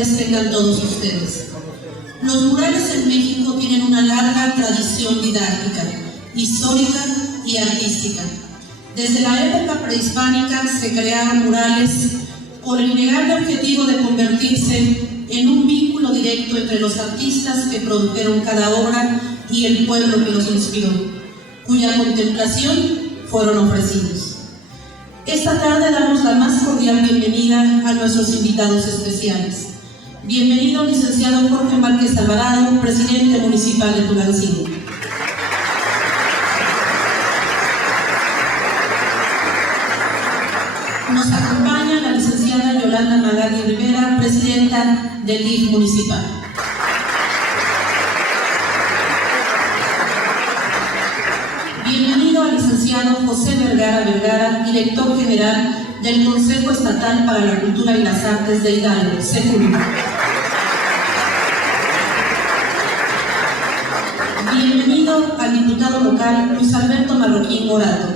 tardes tengan todos ustedes. Los murales en México tienen una larga tradición didáctica, histórica y artística. Desde la época prehispánica se crearon murales con el innegable objetivo de convertirse en un vínculo directo entre los artistas que produjeron cada obra y el pueblo que los inspiró, cuya contemplación fueron ofrecidos. Esta tarde damos la más cordial bienvenida a nuestros invitados especiales. Bienvenido, licenciado Jorge Márquez Alvarado, presidente municipal de Tulancingo. Nos acompaña la licenciada Yolanda Magali Rivera, presidenta del DIF municipal. Bienvenido al licenciado José Vergara, director general del Consejo Estatal para la Cultura y las Artes de Hidalgo, CECUL. Bienvenido al diputado local Luis Alberto Marroquín Morato.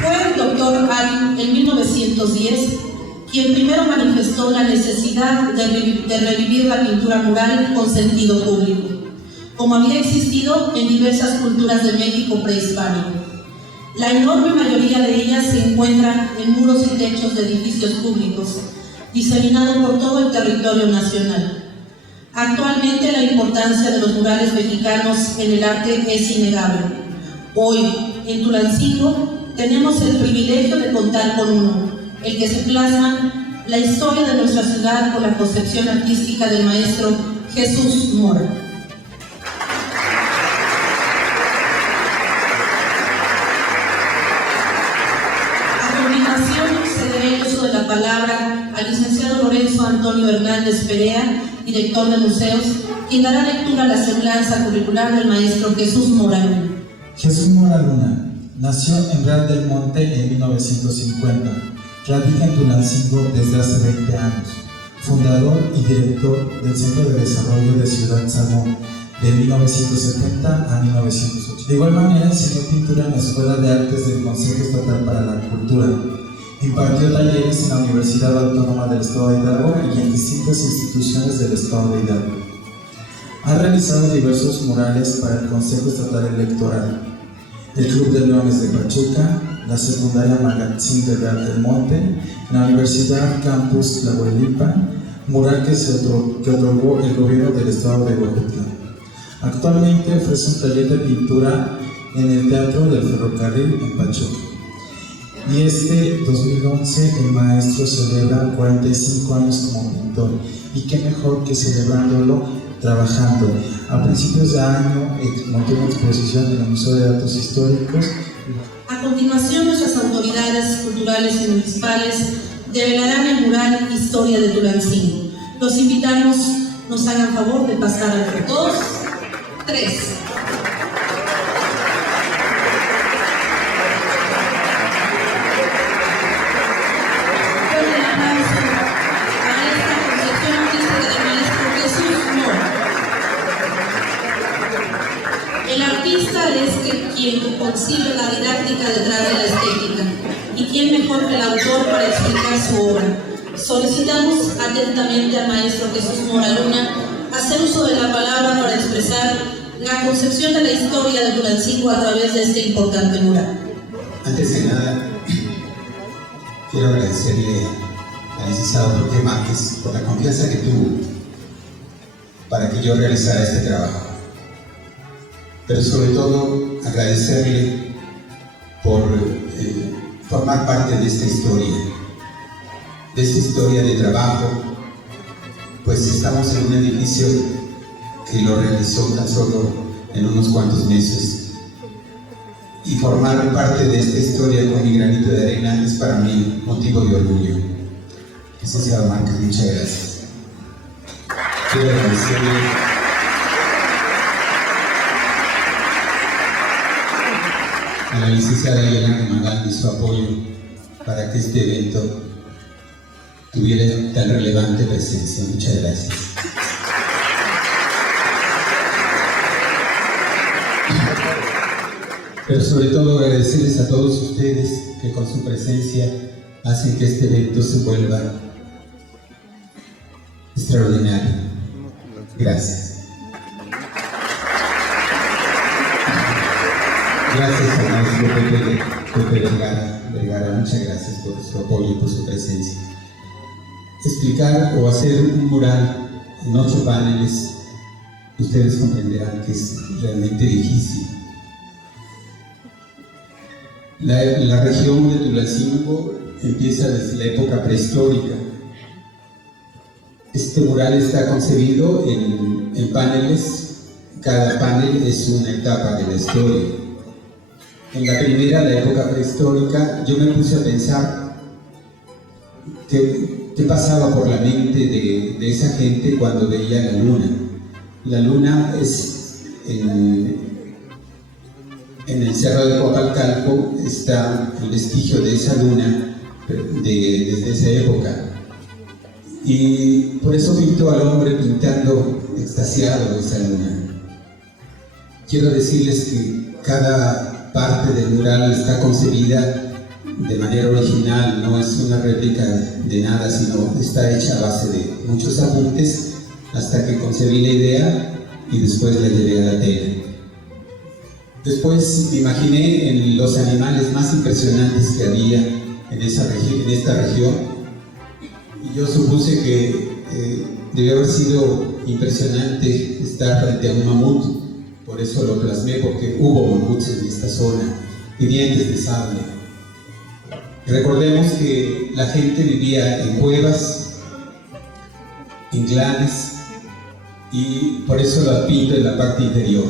Fue el doctor Ari en 1910 quien primero manifestó la necesidad de revivir la pintura mural con sentido público, como había existido en diversas culturas de México prehispánico. La enorme mayoría de ellas se encuentran en muros y techos de edificios públicos, diseminados por todo el territorio nacional. Actualmente la importancia de los murales mexicanos en el arte es innegable. Hoy, en Tulancingo, tenemos el privilegio de contar con uno, el que se plasma la historia de nuestra ciudad con la concepción artística del maestro Jesús Mora. A continuación, cederé el uso de la palabra al licenciado Lorenzo Antonio Hernández Perea, director de museos, quien dará lectura a la semblanza curricular del maestro Jesús Mora Luna. Jesús Mora Luna nació en Real del Monte en 1950. Radica en Tulancingo desde hace 20 años. Fundador y director del Centro de Desarrollo de Ciudad Sagún de 1970 a 1980. De igual manera enseñó pintura en la Escuela de Artes del Consejo Estatal para la Cultura. Impartió talleres en la Universidad Autónoma del Estado de Hidalgo y en distintas instituciones del Estado de Hidalgo. Ha realizado diversos murales para el Consejo Estatal Electoral, el Club de Leones de Pachuca, la secundaria Magazín de Real del Monte, la Universidad Campus Tlahuelipan, mural que otorgó el gobierno del estado de Oaxaca. Actualmente ofrece un taller de pintura en el Teatro del Ferrocarril en Pachuca. Y este 2011 el maestro celebra 45 años como pintor, y qué mejor que celebrándolo trabajando. A principios de año montó una exposición en el Museo de Datos Históricos. A continuación, nuestras autoridades culturales y municipales develarán el mural Historia de Tulancingo. Los invitamos nos hagan favor de pasar al 2, 3. El artista es quien concibe la didáctica detrás de la estética, y quién mejor que el autor para explicar su obra. Solicitamos atentamente al maestro Jesús Mora Luna hacer uso de la palabra para expresar la concepción de la historia de Tulancingo a través de este importante mural. Antes de nada, quiero agradecerle al licenciado Jorge Márquez por la confianza que tuvo para que yo realizara este trabajo. Pero sobre todo agradecerle por formar parte de esta historia de trabajo, pues estamos en un edificio que lo realizó tan solo en unos cuantos meses, y formar parte de esta historia con mi granito de arena es para mí motivo de orgullo. Licenciado Márquez, muchas gracias. Quiero agradecerle a la licenciada Yolanda Magali su apoyo para que este evento tuviera tan relevante presencia. Muchas gracias. Pero sobre todo agradecerles a todos ustedes que con su presencia hacen que este evento se vuelva extraordinario. Gracias. Gracias al maestro Pepe Vergara, muchas gracias por su apoyo y por su presencia. Explicar o hacer un mural en 8 paneles, ustedes comprenderán que es realmente difícil. La región de Tulancingo empieza desde la época prehistórica. Este mural está concebido en paneles. Cada panel es una etapa de la historia. En la primera, la época prehistórica, yo me puse a pensar qué pasaba por la mente de esa gente cuando veía la luna. La luna es en el cerro de Coapalcalco, está el vestigio de esa luna desde esa época. Y por eso pintó al hombre pintando extasiado esa luna. Quiero decirles que cada parte del mural está concebida de manera original, no es una réplica de nada, sino está hecha a base de muchos apuntes hasta que concebí la idea y después la llevé a la tela. Después me imaginé en los animales más impresionantes que había en esta región, y yo supuse que debió haber sido impresionante estar frente a un mamut. Por eso lo plasmé, porque hubo mamuts en esta zona y dientes de sable. Recordemos que la gente vivía en cuevas, en glanes, y por eso la pinto en la parte interior.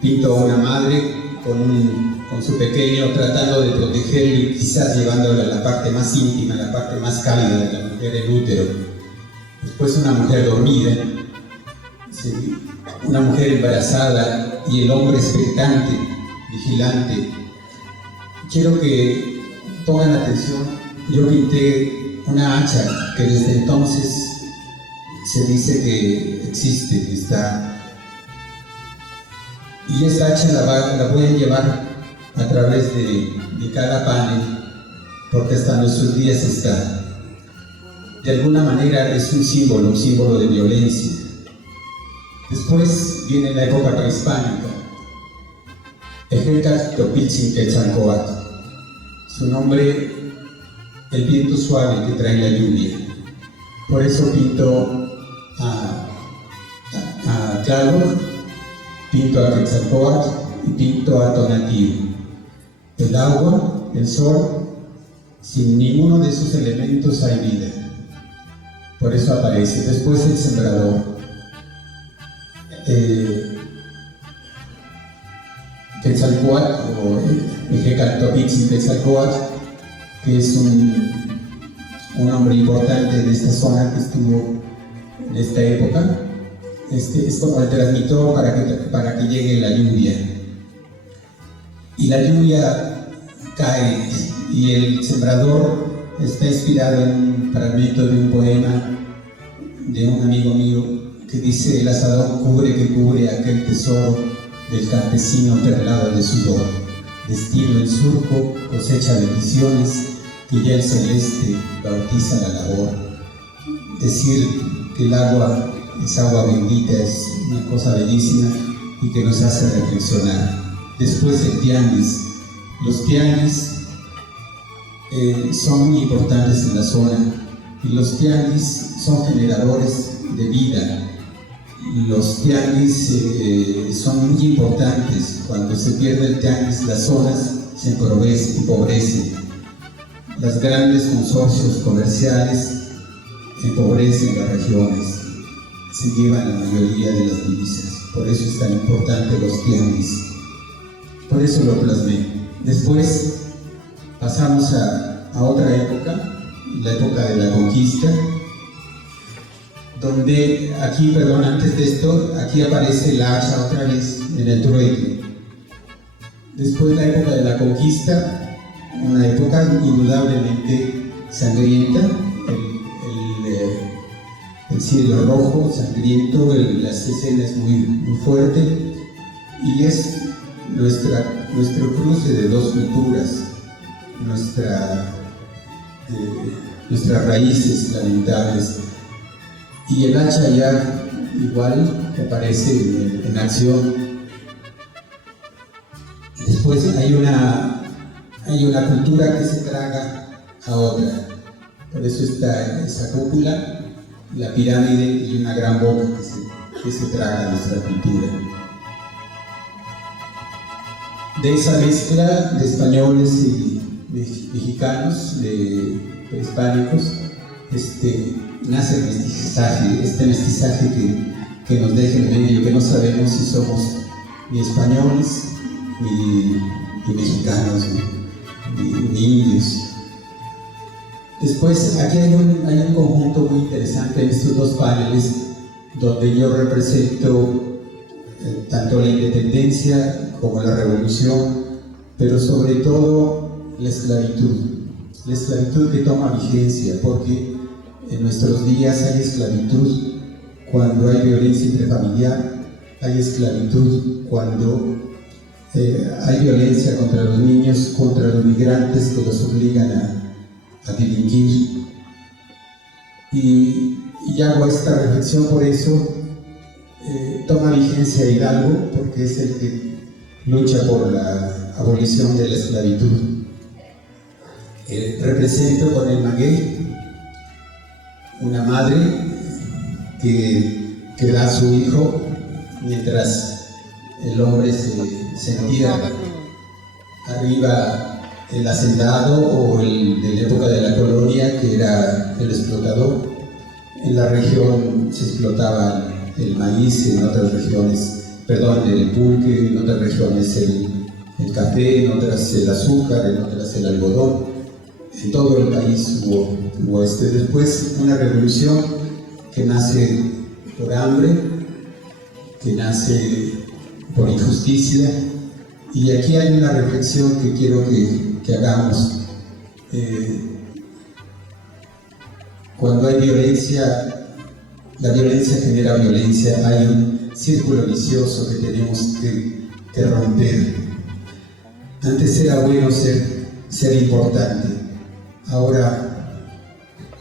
Pinto a una madre con su pequeño tratando de protegerlo y quizás llevándolo a la parte más íntima, la parte más cálida de la mujer, el útero. Después una mujer dormida, ¿sí? Una mujer embarazada y el hombre expectante, vigilante. Quiero que pongan atención. Yo pinté una hacha que desde entonces se dice que existe, que está. Y esta hacha la voy a llevar a través de cada panel, porque hasta nuestros días está. De alguna manera es un símbolo de violencia. Después viene la época prehispánica. Ejecatl-Topiltzin-Quetzalcóatl. Su nombre, el viento suave que trae la lluvia. Por eso pinto a Tlaloc, pinto a Quetzalcóatl y pinto a Tonatiuh. El agua, el sol, sin ninguno de esos elementos hay vida. Por eso aparece. Después el sembrador. Quetzalcóatl o Ejecatl-Topiltzin-Quetzalcóatl, que es un hombre importante de esta zona que estuvo en esta época, es como el transmisor para que llegue la lluvia. Y la lluvia cae, y el sembrador está inspirado en un fragmento de un poema de un amigo mío que dice: el asadón cubre aquel tesoro del campesino perlado de sudor, destino en surco, cosecha bendiciones, que ya el celeste bautiza la labor. Decir que el agua es agua bendita es una cosa bellísima y que nos hace reflexionar. Después el tianguis. Los tianguis son muy importantes en la zona, y los tianguis son generadores de vida. Los tianguis son muy importantes. Cuando se pierde el tianguis, las zonas se empobrecen. Los grandes consorcios comerciales empobrecen las regiones, se llevan la mayoría de las divisas. Por eso es tan importante los tianguis. Por eso lo plasmé. Después pasamos a otra época, la época de la conquista, donde aquí, antes de esto, aquí aparece la hacha otra vez en el trueque. Después la época de la conquista, una época indudablemente sangrienta, el cielo rojo, sangriento, las escenas muy fuerte, y es nuestro cruce de dos culturas, nuestras raíces lamentables. Y el hacha ya igual aparece en acción. Después hay una cultura que se traga a otra. Por eso está esa cúpula, la pirámide y una gran boca que se traga a nuestra cultura. De esa mezcla de españoles y mexicanos, de prehispánicos, nace el mestizaje, este mestizaje que nos deja en medio, que no sabemos si somos ni españoles ni mexicanos, ni indios. Después, aquí hay un conjunto muy interesante en estos dos paneles, donde yo represento tanto la independencia como la revolución, pero sobre todo la esclavitud que toma vigencia, porque en nuestros días hay esclavitud cuando hay violencia intrafamiliar, hay esclavitud cuando hay violencia contra los niños, contra los migrantes que los obligan a delinquir. Y hago esta reflexión por eso. Toma vigencia Hidalgo, porque es el que lucha por la abolición de la esclavitud. Represento con el maguey una madre que da a su hijo mientras el hombre se tira arriba el hacendado o el de la época de la colonia, que era el explotador. En la región se explotaba el maíz, en otras regiones, el pulque, en otras regiones el café, en otras el azúcar, en otras el algodón. En todo el país hubo después una revolución que nace por hambre, que nace por injusticia, y aquí hay una reflexión que quiero que hagamos. Cuando hay violencia, la violencia genera violencia, hay un círculo vicioso que tenemos que romper. Antes era bueno ser importante, ahora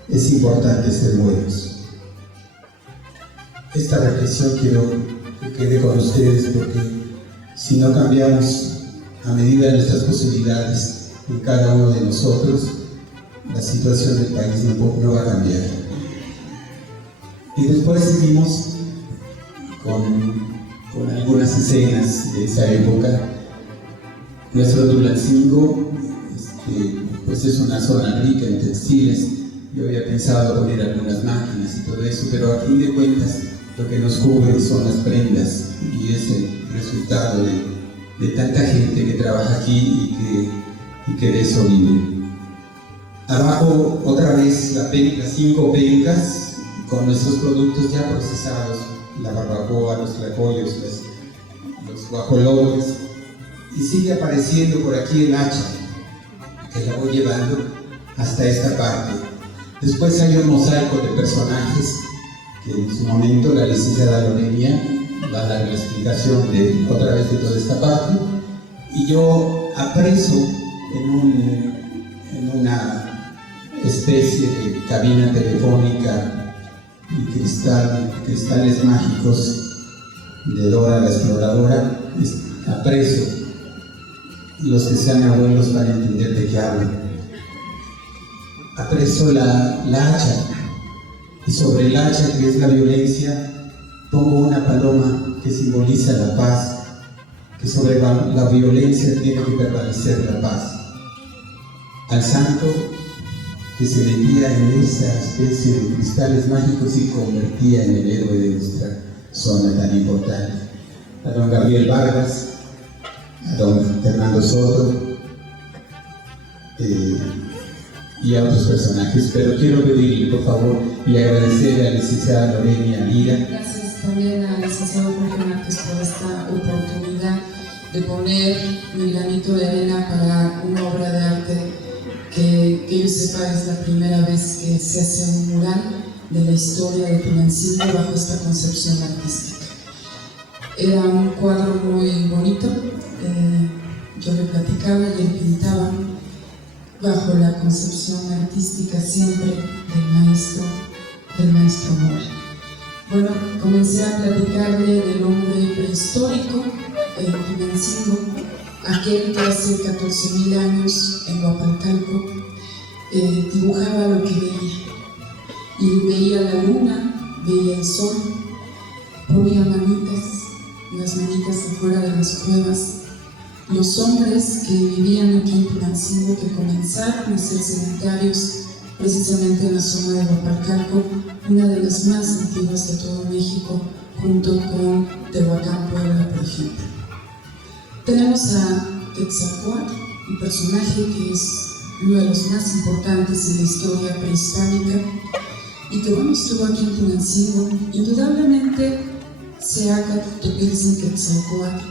es importante ser buenos. Esta reflexión quiero que quede con ustedes, porque si no cambiamos a medida de nuestras posibilidades en cada uno de nosotros, la situación del país no va a cambiar. Y después seguimos con algunas escenas de esa época. Nuestro Tulancingo pues es una zona rica en textiles. Yo había pensado poner algunas máquinas y todo eso, pero a fin de cuentas lo que nos cubre son las prendas, y es el resultado de tanta gente que trabaja aquí y que de eso vive. Abajo otra vez las 5 pencas con nuestros productos ya procesados, la barbacoa, los tlacoyos, los guajolotes, y sigue apareciendo por aquí el hacha, que la voy llevando hasta esta parte. Después hay un mosaico de personajes que en su momento la licenciada Lorena va a dar la explicación otra vez de toda esta parte, y yo apreso en una especie de cabina telefónica y cristales mágicos de Dora la Exploradora, apreso. Los que sean abuelos van a entender de qué hablo. Apreso la hacha, y sobre el hacha, que es la violencia, pongo una paloma que simboliza la paz, que sobre la violencia tiene que prevalecer la paz. Al santo que se metía en esa especie de cristales mágicos y convertía en el héroe de nuestra zona tan importante. A don Gabriel Vargas, a don Fernando Soto y a otros personajes, pero quiero pedirle por favor y agradecer a la licenciada Lorena Lira. Gracias también al licenciado Jorge Márquez por esta oportunidad de poner mi granito de arena para una obra de arte que yo sepa es la primera vez que se hace un mural de la historia de Tulancingo bajo esta concepción artística. Era un cuadro muy bonito, yo le platicaba y él pintaba bajo la concepción artística siempre del maestro Mora. Bueno, comencé a platicarle del hombre prehistórico, Tulancingo, aquel que hace 14,000 años en Huapalcalco dibujaba lo que veía. Y veía la luna, veía el sol, ponía manitas, las manitas afuera de las cuevas. Los hombres que vivían aquí en Tulancingo, que comenzaron a ser sedentarios precisamente en la zona de Huapalcalco, una de las más antiguas de todo México, junto con Tehuacán, Puebla, por ejemplo. Tenemos a Quetzalcóatl, un personaje que es uno de los más importantes en la historia prehispánica y que bueno, estuvo aquí en Tulancingo. Indudablemente, Seacatl Topiltzin Quetzalcóatl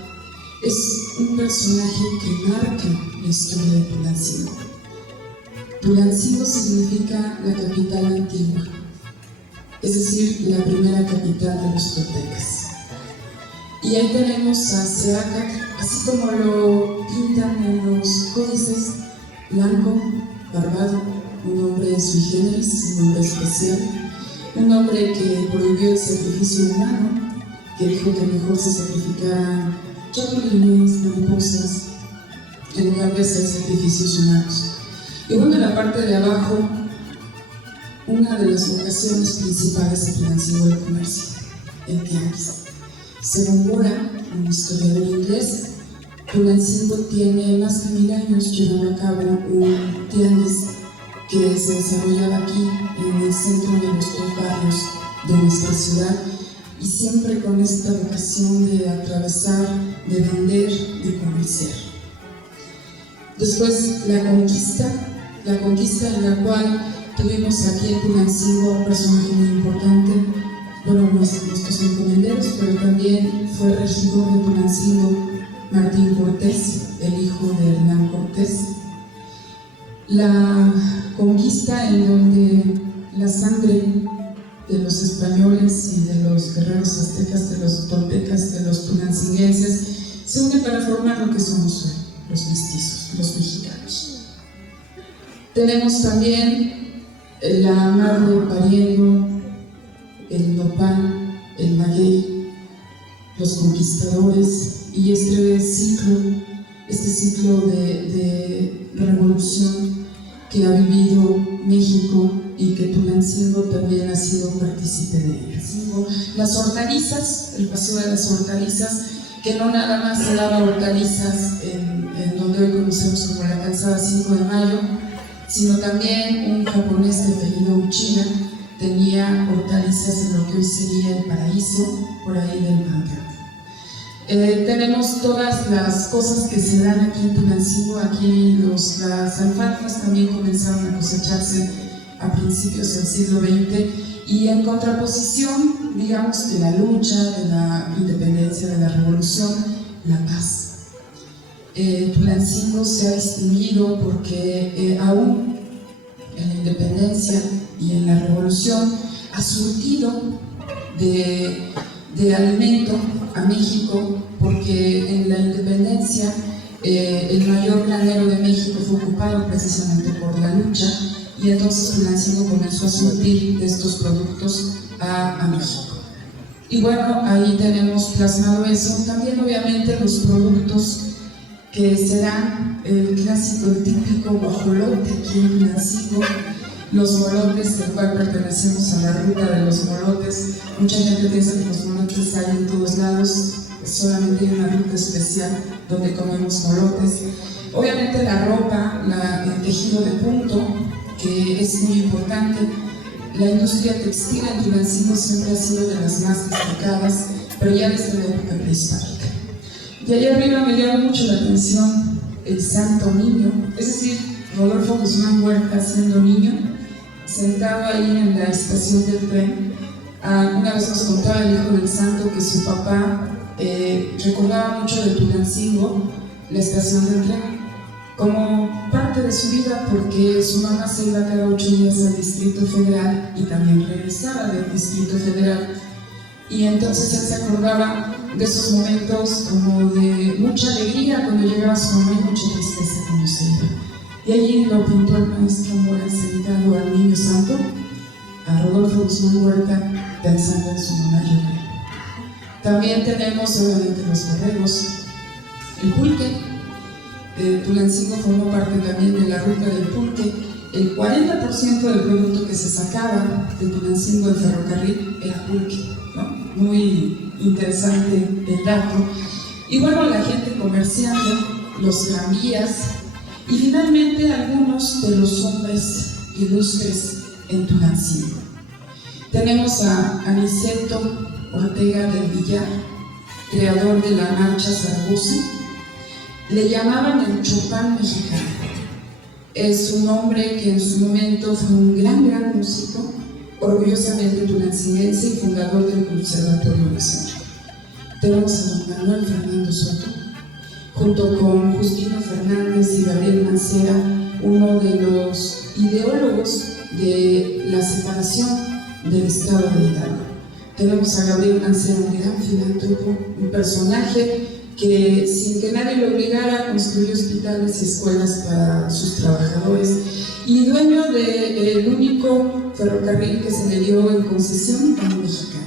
es un personaje que marca la historia de Tulancingo. Tulancingo significa la capital antigua, es decir, la primera capital de los toltecas. Y ahí tenemos a Seacatl, así como lo pintan en los códices, blanco, barbado, un hombre sui generis, un hombre especial, un hombre que prohibió el sacrificio humano, que dijo que mejor se sacrificaran chapulines, mariposas, en lugar de hacer sacrificios humanos. Y bueno, en la parte de abajo, una de las vocaciones principales de Tulancingo del comercio, el tianguis. Según Mora, un historiador inglés, Tulancingo tiene más de 1000 años llevando a cabo un tianguis que se desarrollaba aquí en el centro de los 2 barrios de nuestra ciudad, y siempre con esta vocación de atravesar, de vender, de comerciar. Después la conquista en la cual tuvimos aquí en Tulancingo un personaje muy importante, bueno, nuestros encomenderos, pero también fue regidor de Tulancingo Martín Cortés, el hijo de Hernán Cortés. La conquista en donde la sangre de los españoles y de los guerreros aztecas, de los toltecas, de los tulancinguenses, se une para formar lo que somos hoy, los mestizos, los mexicanos. Tenemos también la mar de Pariendo, el nopal, el maguey, los conquistadores, y este ciclo de revolución que ha vivido México y que Tulancingo también ha sido partícipe de ella. Las hortalizas, el paseo de las hortalizas, que no nada más se daba hortalizas en donde hoy conocemos como la calzada 5 de Mayo, sino también un japonés de apellido Uchida tenía hortalizas en lo que hoy sería el Paraíso, por ahí del Panteón. Tenemos todas las cosas que se dan aquí en Tulancingo. Aquí las alfalfas también comenzaron a cosecharse a principios del siglo XX, y en contraposición, digamos, de la lucha, de la independencia, de la revolución, la paz. Tulancingo se ha distinguido porque aún en la independencia y en la revolución ha surtido de alimento a México, porque en la independencia el mayor granero de México fue ocupado precisamente por la lucha, y entonces Tulancingo comenzó a surtir de estos productos a México. Y bueno, ahí tenemos plasmado eso. También obviamente los productos que se dan, el clásico, el típico guajolote aquí en Tulancingo, los molotes, del cual pertenecemos a la ruta de los molotes. Mucha gente piensa que los molotes hay en todos lados, solamente hay una ruta especial donde comemos molotes. Obviamente la ropa, el tejido de punto, que es muy importante. La industria textil en Tulancingo siempre ha sido de las más destacadas, pero ya desde la época prehispánica. Y allá arriba me llama mucho la atención el Santo Niño, es decir, Rodolfo Guzmán Huerta siendo niño, sentado ahí en la estación del tren. Una vez nos contaba el hijo del santo que su papá recordaba mucho de Tulancingo, la estación del tren, como parte de su vida, porque su mamá se iba cada 8 días al Distrito Federal y también regresaba del Distrito Federal, y entonces él se acordaba de esos momentos como de mucha alegría cuando llegaba su mamá y mucha tristeza cuando se iba. y allí lo pintó el maestro Mora sentado al Niño Santo, a Rodolfo Guzmán Huerta pensando en su mamá Yolanda. También tenemos obviamente los borregos, el pulque. Tulancingo formó parte también de la ruta del pulque. El 40% del producto que se sacaba de Tulancingo en ferrocarril era pulque, ¿no? Muy interesante el dato. Y bueno, la gente comerciando, los tranvías y finalmente algunos de los hombres ilustres en Tulancingo. Tenemos a Aniceto Ortega del Villar, creador de la marcha Zaragoza. Le llamaban el Chopin mexicano. Es un hombre que en su momento fue un gran músico, orgullosamente tulancinense y fundador del Conservatorio Nacional. Tenemos a don Manuel Fernando Soto, junto con Justino Fernández y Gabriel Mancera, uno de los ideólogos de la separación del Estado de Hidalgo. Tenemos a Gabriel Mancera, un gran filántropo, un personaje que sin que nadie lo obligara construyó hospitales y escuelas para sus trabajadores y dueño del único ferrocarril que se le dio en concesión a un mexicano.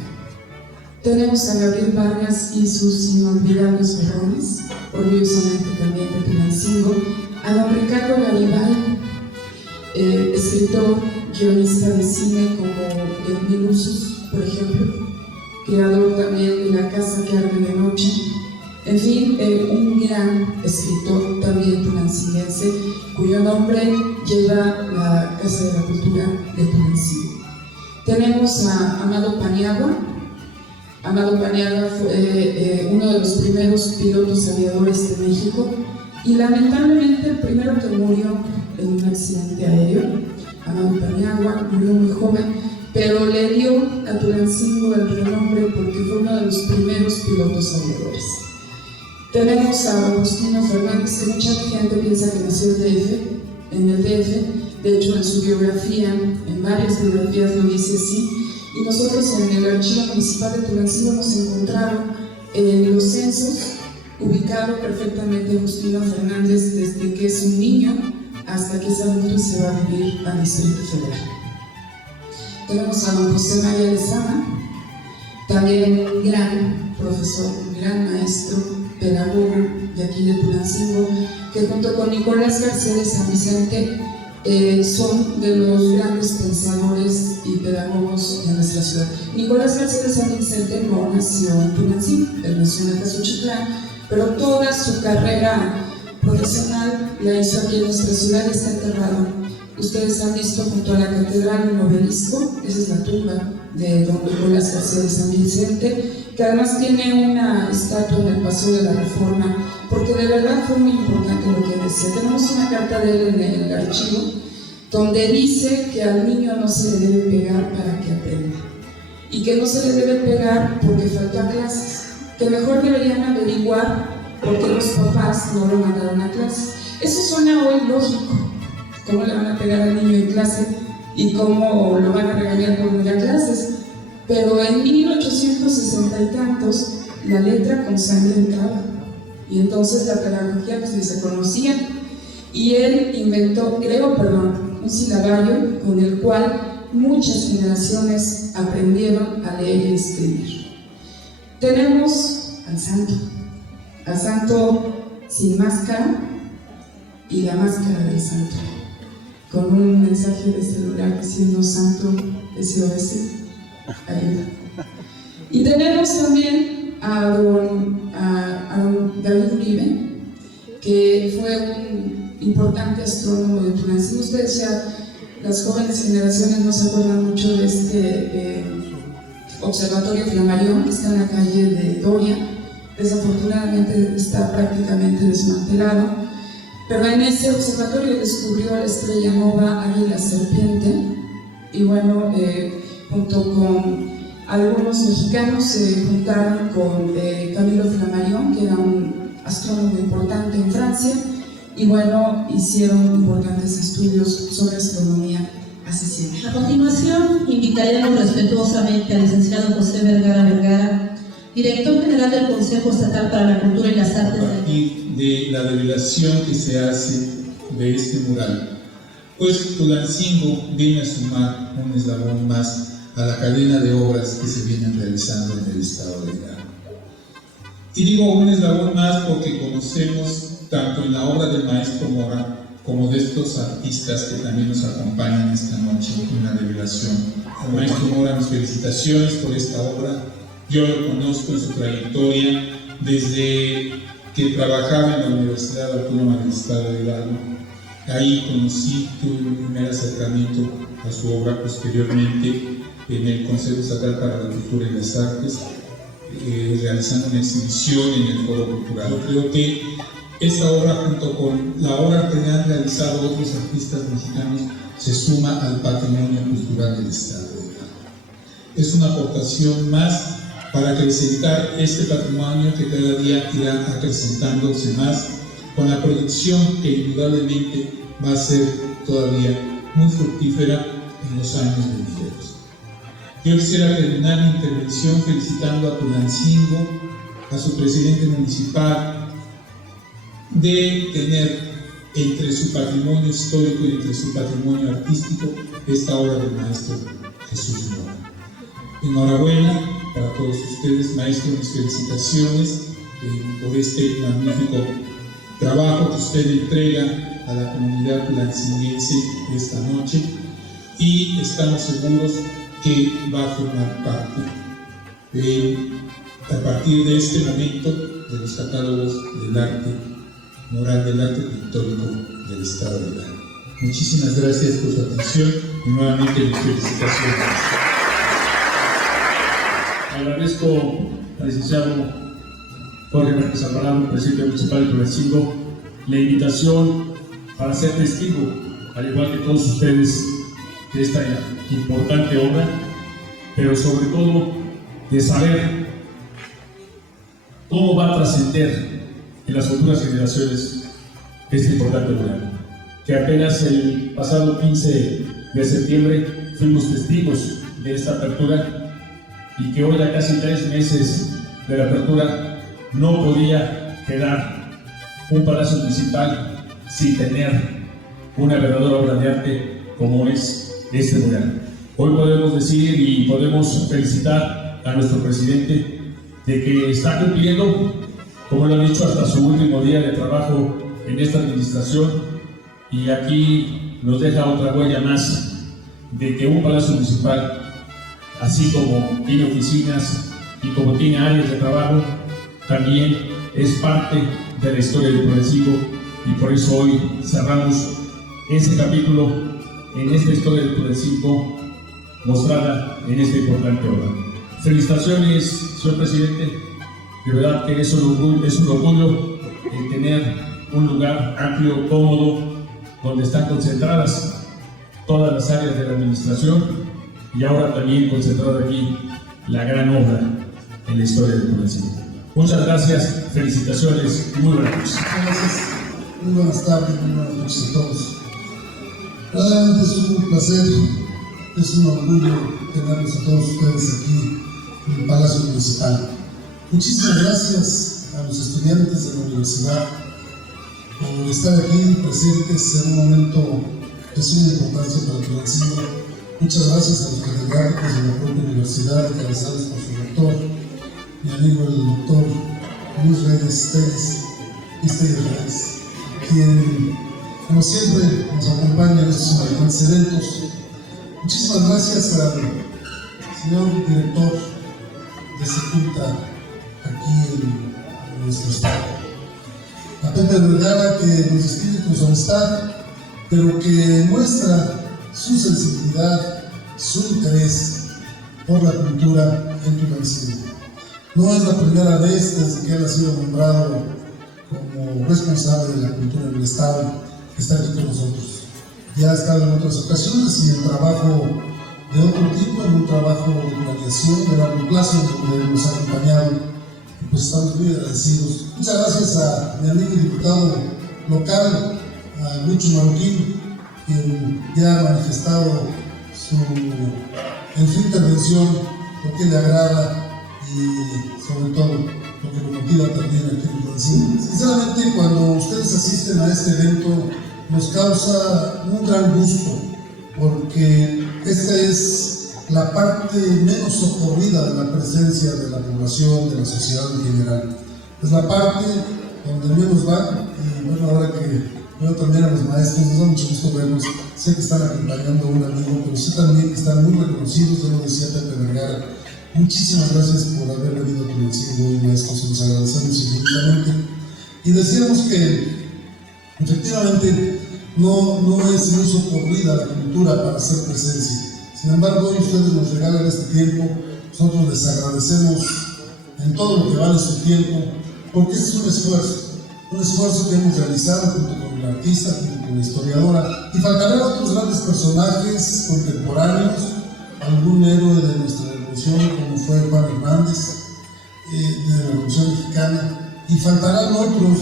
Tenemos a Gabriel Vargas y sus inolvidables borrones, orgullosamente también de Tulancingo, a don Ricardo Garibay, escritor, guionista de cine como En Mil Usos, por ejemplo, creador también de La Casa que Arde de Noche. En fin, un gran escritor también tulancinense, cuyo nombre lleva la Casa de la Cultura de Tulancingo. Tenemos a Amado Paniagua. Amado Paniagua fue uno de los primeros pilotos aviadores de México y lamentablemente el primero que murió en un accidente aéreo. Amado Paniagua murió muy joven, pero le dio a Tulancingo el renombre porque fue uno de los primeros pilotos aviadores. Tenemos a Agustino Fernández, que mucha gente piensa que nació en el DF, de hecho en su biografía, en varias biografías lo dice así, y nosotros en el Archivo Municipal de Tulancingo hemos encontrado en los censos ubicado perfectamente a Agustino Fernández desde que es un niño hasta que es adulto y se va a vivir al Distrito Federal. Tenemos a don José María Lezama, también un gran profesor, un gran maestro, pedagogo de aquí de Tulancingo, que junto con Nicolás García de San Vicente son de los grandes pensadores y pedagogos de nuestra ciudad. Nicolás García de San Vicente no nació en Tulancingo, él nació en Acazuchitlán, pero toda su carrera profesional la hizo aquí en nuestra ciudad y está enterrado. Ustedes han visto junto a la catedral un obelisco, esa es la tumba de don Nicolás García de San Vicente, que además tiene una estatua en el Paseo de la Reforma, porque de verdad fue muy importante lo que decía. Tenemos una carta de él en el archivo, donde dice que al niño no se le debe pegar para que aprenda, y que no se le debe pegar porque faltó a clases, que mejor deberían averiguar por qué los papás no lo mandaron a clases. Eso suena hoy lógico. ¿Cómo le van a pegar al niño en clase y cómo lo van a regañar por no ir a clases? Pero en 1860 y tantos la letra con sangre entraba y entonces la pedagogía pues ni se conocía y él inventó, un silabario con el cual muchas generaciones aprendieron a leer y escribir. Tenemos al santo sin máscara y la máscara del santo, con un mensaje de celular diciendo santo SOS, ayuda. Y tenemos también a don David Uribe, que fue un importante astrónomo de Tulancingo. Ustedes ya, las jóvenes generaciones no se acuerdan mucho de este observatorio Flammarion, que está en la calle de Doria. Desafortunadamente está prácticamente desmantelado, pero en ese observatorio descubrió la estrella nova Águila Serpiente y bueno, junto con algunos mexicanos se juntaron con Camilo Flammarion, que era un astrónomo importante en Francia, y bueno, hicieron importantes estudios sobre astronomía hace 100 años. A continuación, invitaremos respetuosamente al licenciado José Vergara, director general del Consejo Estatal para la Cultura y las Artes. Y de la revelación que se hace de este mural, pues Tulancingo viene a sumar un eslabón más a la cadena de obras que se vienen realizando en el estado de Hidalgo. Y digo un eslabón más porque conocemos tanto en la obra del maestro Mora como de estos artistas que también nos acompañan esta noche en la revelación. Al maestro Mora, mis felicitaciones por esta obra. Yo lo conozco en su trayectoria desde que trabajaba en la Universidad Autónoma del Estado de Hidalgo. Ahí conocí, tuve mi primer acercamiento a su obra, posteriormente en el Consejo Estatal para la Cultura y las Artes, realizando una exhibición en el Foro Cultural. Yo creo que esta obra, junto con la obra que han realizado otros artistas mexicanos, se suma al patrimonio cultural del Estado de Hidalgo. Es una aportación más para acrecentar este patrimonio que cada día irá acrecentándose más, con la proyección que indudablemente va a ser todavía muy fructífera en los años venideros. Yo quisiera terminar mi intervención felicitando a Tulancingo, a su presidente municipal, de tener entre su patrimonio histórico y entre su patrimonio artístico esta obra del maestro Jesús Mora. Enhorabuena para todos ustedes, maestro, mis felicitaciones por este magnífico trabajo que usted entrega a la comunidad tulancinguense esta noche, y estamos seguros que va a formar parte a partir de este momento de los catálogos del arte mural, del arte pictórico del Estado de Hidalgo. Muchísimas gracias por su atención y nuevamente mis felicitaciones. Agradezco al licenciado Jorge Márquez Alvarado, presidente municipal de Tulancingo, la invitación para ser testigo, al igual que todos ustedes, de esta importante obra, pero sobre todo de saber cómo va a trascender en las futuras generaciones este importante mural, que apenas el pasado 15 de septiembre fuimos testigos de esta apertura, y que hoy, a casi 3 meses de la apertura, no podía quedar un palacio municipal sin tener una verdadera obra de arte como es este mural. Hoy podemos decir y podemos felicitar a nuestro presidente de que está cumpliendo, como lo ha dicho, hasta su último día de trabajo en esta administración, y aquí nos deja otra huella más de que un palacio municipal, así como tiene oficinas y como tiene áreas de trabajo, también es parte de la historia de Tulancingo, y por eso hoy cerramos ese capítulo en esta historia de Tulancingo mostrada en esta importante obra. Felicitaciones, señor presidente, de verdad que es un orgullo el tener un lugar amplio, cómodo, donde están concentradas todas las áreas de la administración, y ahora también concentrada aquí la gran obra en la historia de Tulancingo. Muchas gracias, felicitaciones y muy buenas noches. Gracias, muy buenas tardes, muy buenas noches a todos. Realmente es un placer, es un orgullo tenerlos a todos ustedes aquí en el Palacio Municipal. Muchísimas gracias a los estudiantes de la universidad por estar aquí presentes en un momento de suma importancia para Tulancingo. Muchas gracias a los catedráticos de la propia universidad, encabezados por su rector, mi amigo el doctor Luis Reyes Reyes, quien, como siempre, nos acompaña en estos maravillosos eventos. Muchísimas gracias al señor director de Sepulta aquí en nuestro estado, a Pepe Vergara, que nos distingue con su amistad, pero que muestra su sensibilidad, su interés por la cultura en Tulancingo. No es la primera vez desde que él ha sido nombrado como responsable de la cultura en el estado que está aquí con nosotros. Ya ha estado en otras ocasiones y en trabajo de otro tipo, en un trabajo de planeación de largo plazo, donde nos ha acompañado, y pues estamos muy agradecidos. Muchas gracias a mi amigo diputado local, a Lucho Marroquín, quien ya ha manifestado en su intervención lo que le agrada y sobre todo lo que lo motiva también aquí en Tulancingo. Sinceramente, cuando ustedes asisten a este evento nos causa un gran gusto, porque esta es la parte menos socorrida de la presencia de la población, de la sociedad en general. Es la parte donde menos van, y bueno, ahora que veo también a los maestros, nos da mucho gusto verlos. Sé que están acompañando a un amigo, pero sé también que están muy reconocidos, ya lo decía Pepe Vergara. Muchísimas gracias por haber venido a Tulancingo hoy, maestros, se los agradecemos infinitamente. Y decíamos que efectivamente no es muy socorrida la cultura para hacer presencia. Sin embargo, hoy ustedes nos regalan este tiempo, nosotros les agradecemos en todo lo que vale su tiempo, porque este es un esfuerzo que hemos realizado junto con la artista, junto con la historiadora, y faltarán otros grandes personajes contemporáneos, algún héroe de nuestra revolución, como fue Juan Hernández, de la Revolución Mexicana, y faltarán otros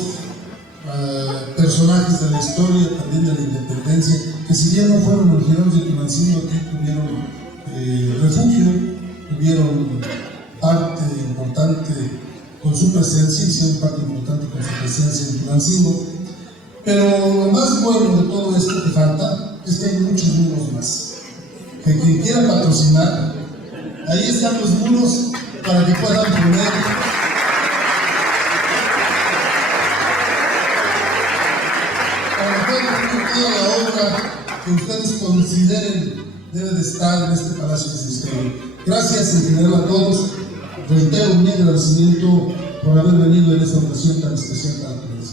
personajes de la historia, también de la independencia, que si bien no fueron originarios de Tulancingo, aquí tuvieron refugio, tuvieron parte importante con su presencia, hicieron parte importante con su presencia en Tulancingo. Pero lo más bueno de todo esto que falta es que hay muchos muros más. Que quien quiera patrocinar, ahí están los muros para que puedan poner toda la obra que ustedes consideren debe de estar en este Palacio de Misterio. Gracias en general a todos. Reitero mi agradecimiento por haber venido en esta ocasión tan especial para todos.